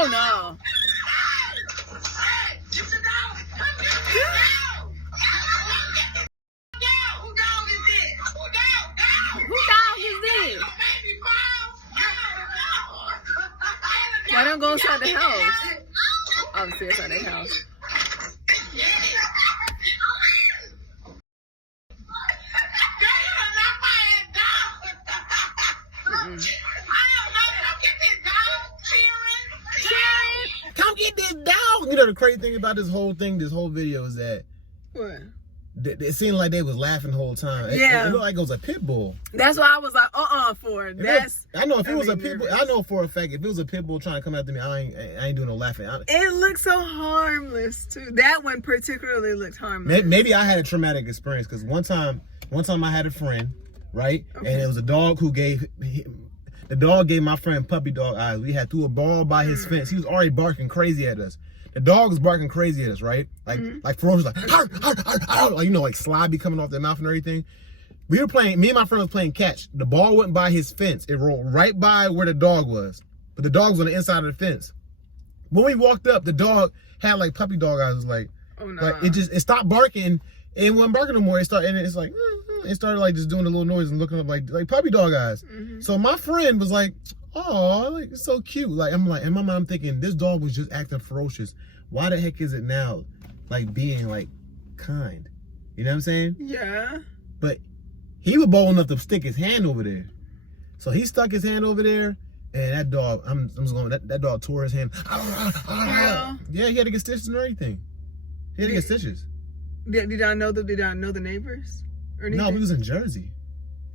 Oh no. Who dog is this? Why don't go inside the house? Obviously, inside the house. Come get this dog. You know the crazy thing about this whole video is that What? It seemed like they was laughing the whole time. Yeah. It looked like it was a pit bull. That's why I was like, for it. I know if it was a pit bull, I know for a fact if it was a pit bull trying to come after me, I ain't doing no laughing. It looked so harmless too. That one particularly looked harmless. Maybe I had a traumatic experience because one time I had a friend, right? Okay. And it was a dog who gave my friend puppy dog eyes. We had threw a ball by his fence. He was already barking crazy at us. The dog was barking crazy at us, right? Like ferocious, like, arr, arr, arr, arr, like, you know, like slobby coming off their mouth and everything. We were playing, me and my friend was playing catch. The ball went by his fence. It rolled right by where the dog was. But the dog was on the inside of the fence. When we walked up, the dog had like puppy dog eyes. It was like, oh, no. Like it stopped barking. It wasn't barking no more. It started like just doing a little noise and looking up like puppy dog eyes. So my friend was like, oh, like it's so cute. Like I'm like, in my mind I'm thinking this dog was just acting ferocious. Why the heck is it now like being like kind? You know what I'm saying? Yeah. But he was bold enough to stick his hand over there. So he stuck his hand over there, and that dog, that dog tore his hand. Yeah, he had to get stitches and everything. He had to get stitches. Did I know the neighbors? Or anything? No, we was in Jersey.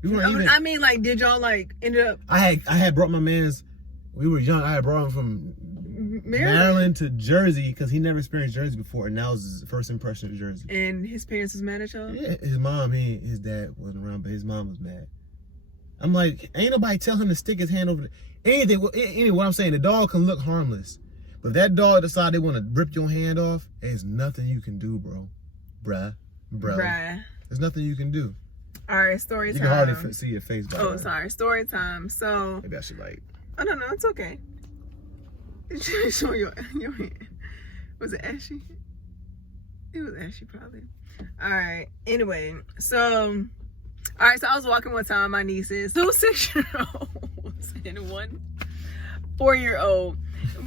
I mean, like, did y'all like ended up? I had brought my man's. We were young. I had brought him from Maryland to Jersey because he never experienced Jersey before, and that was his first impression of Jersey. And his parents was mad at y'all? Yeah, his mom, his dad wasn't around, but his mom was mad. I'm like, ain't nobody tell him to stick his hand over anything. Anyway, what I'm saying, the dog can look harmless, but if that dog decide they want to rip your hand off, there's nothing you can do, bruh. There's nothing you can do. All right, story time. You can hardly see your face. Oh, sorry, story time. So maybe I should like. I don't know. It's okay. Show your hand. Was it ashy? It was ashy, probably. All right. Anyway, so I was walking one time. My nieces, 2 6-year-olds and 1 4-year-old.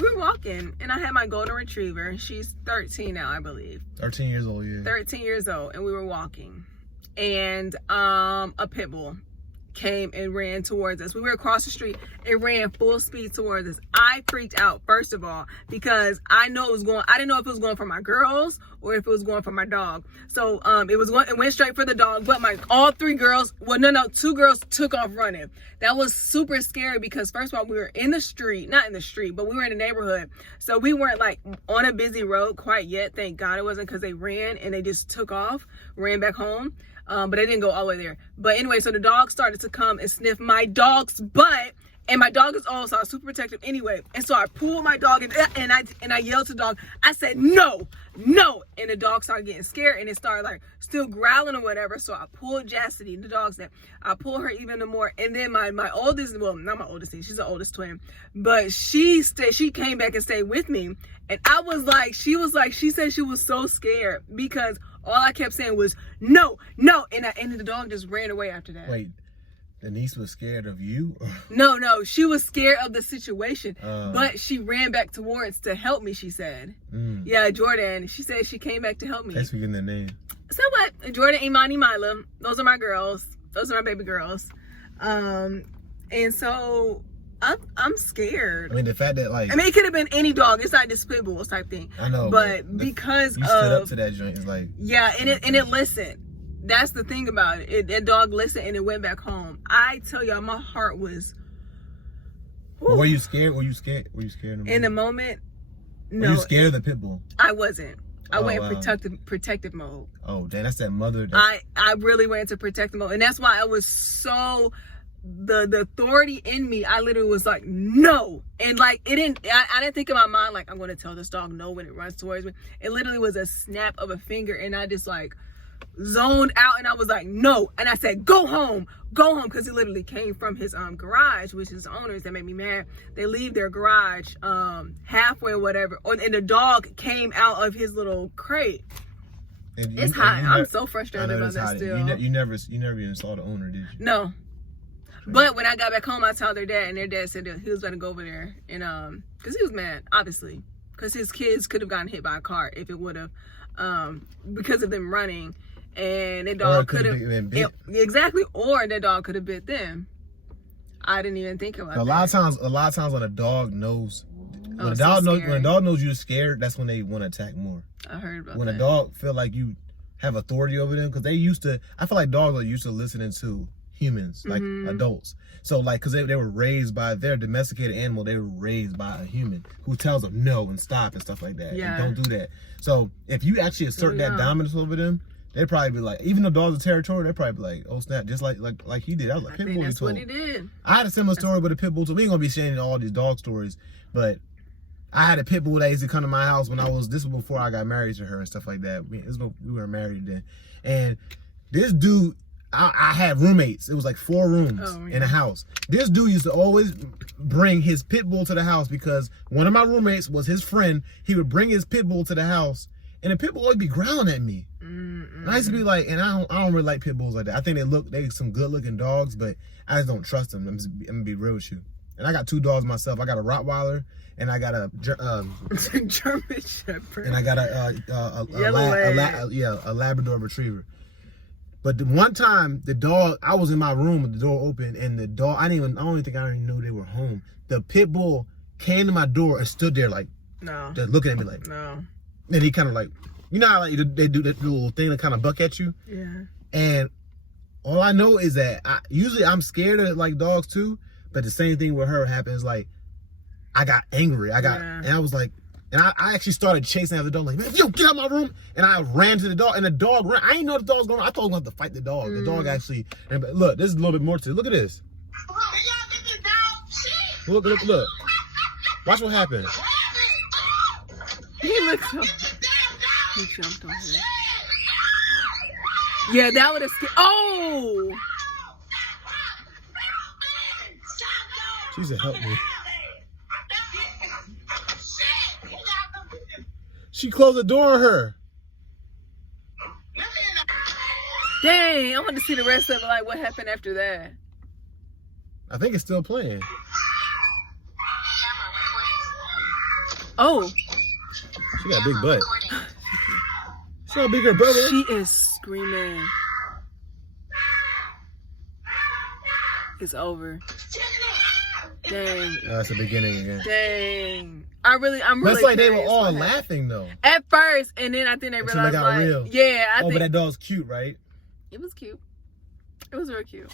We were walking, and I had my golden retriever. She's 13 now, I believe. 13 years old, yeah. 13 years old, and we were walking, and a pit bull came and ran towards us. We were across the street. It ran full speed towards us. I freaked out, first of all, because I didn't know if it was going for my girls or if it was going for my dog. So it went straight for the dog, but all 3 girls, 2 girls took off running. That was super scary because first of all, we were in the street, not in the street, but we were in the neighborhood. So we weren't like on a busy road quite yet. Thank God it wasn't, because they ran and they just took off, ran back home. But they didn't go all the way there. But anyway, so the dog started to come and sniff my dog's butt. And my dog is old, so I was super protective anyway. And so I pulled my dog and I yelled to the dog. I said, no. And the dog started getting scared and it started like still growling or whatever. So I pulled Chastity, the dog's name. I pulled her even more. And then my oldest, well, not my oldest, she's the oldest twin, but she came back and stayed with me. And I was like, she said she was so scared because all I kept saying was, no. And the dog just ran away after that. Wait, the niece was scared of you? No, she was scared of the situation. But she ran back towards to help me, she said. Yeah, Jordan. She said she came back to help me. Thanks for getting their name. So what? Jordan, Imani, Mila. Those are my girls. Those are my baby girls. And so I'm scared. I mean, the fact that like, it could have been any dog. It's not just pit bulls type thing. I know, but because you stood up to that joint, it's like, yeah, and it listened. That's the thing about it. That dog listened and it went back home. I tell y'all, my heart was. Were you scared? Were you scared? In the moment, no. Were you scared of the pit bull? I wasn't. I went in protective mode. Oh, damn, that's that mother. I really went into protective mode, and that's why I was so. The authority in me, I literally was like, no. And like I didn't think in my mind like, I'm going to tell this dog no when it runs towards me. It literally was a snap of a finger, and I just like zoned out, and I was like, no. And I said, go home, because he literally came from his garage, which is owners. That made me mad. They leave their garage halfway or whatever, and the dog came out of his little crate. It's hot. I'm so frustrated about that still. You never even saw the owner, did you? No. But when I got back home, I told their dad, and their dad said that he was going to go over there, and because he was mad, obviously, because his kids could have gotten hit by a car if it would have, because of them running, and their dog could have been bit. Exactly, or their dog could have bit them. I didn't even think about that. A lot of times when a dog knows, when a dog knows you're scared, that's when they want to attack more. I heard about that. When a dog feel like you have authority over them, because I feel like dogs are used to listening to humans, like adults. So like, because they were raised by their domesticated animal, they were raised by a human who tells them no and stop and stuff like that. Yeah. And don't do that. So if you actually assert that dominance over them, they'd probably be like, even though dogs are territorial, they'd probably be like, oh snap, just like he did. I was like, pit bull. That's what he did. I had a similar story with a pit bull. So we ain't gonna be sharing all these dog stories, but I had a pit bull that used to come to my house when this was before I got married to her and stuff like that. We were married then. And this dude, I had roommates. It was like 4 rooms in a house. This dude used to always bring his pit bull to the house because one of my roommates was his friend. He would bring his pit bull to the house, and the pit bull always be growling at me. And I used to be like, and I don't really like pit bulls like that. I think they some good looking dogs, but I just don't trust them. I'm gonna be real with you. And I got 2 dogs myself. I got a Rottweiler and I got a German Shepherd. And I got a Labrador Retriever. But the one time, the dog, I was in my room with the door open, and the dog, I don't even think I even knew they were home. The pit bull came to my door and stood there like, no, just looking at me like, no. And he kind of like, you know how like they do that little thing to kind of buck at you? Yeah. And all I know is that usually I'm scared of like dogs too, but the same thing with her happens. Like, I got angry. And I was like, and I actually started chasing after the dog, like, man, yo, get out of my room. And I ran to the dog, and the dog ran. I didn't know the dog was going. I thought I was going to have to fight the dog. The dog actually, and look, this is a little bit more to it. Look at this. Look. Watch what happened. He jumped on her. Yeah, that would have scared. Oh! She said, help me. She closed the door on her. Dang, I want to see the rest of it. Like, what happened after that? I think it's still playing. Oh. She got a big butt. See how big her butt is? She is screaming. It's over. Dang. That's the beginning again. Dang. I'm really That's like they were all laughing though. At first, and then I think they realized got real. Yeah, I think. But that dog's cute, right? It was cute. It was real cute.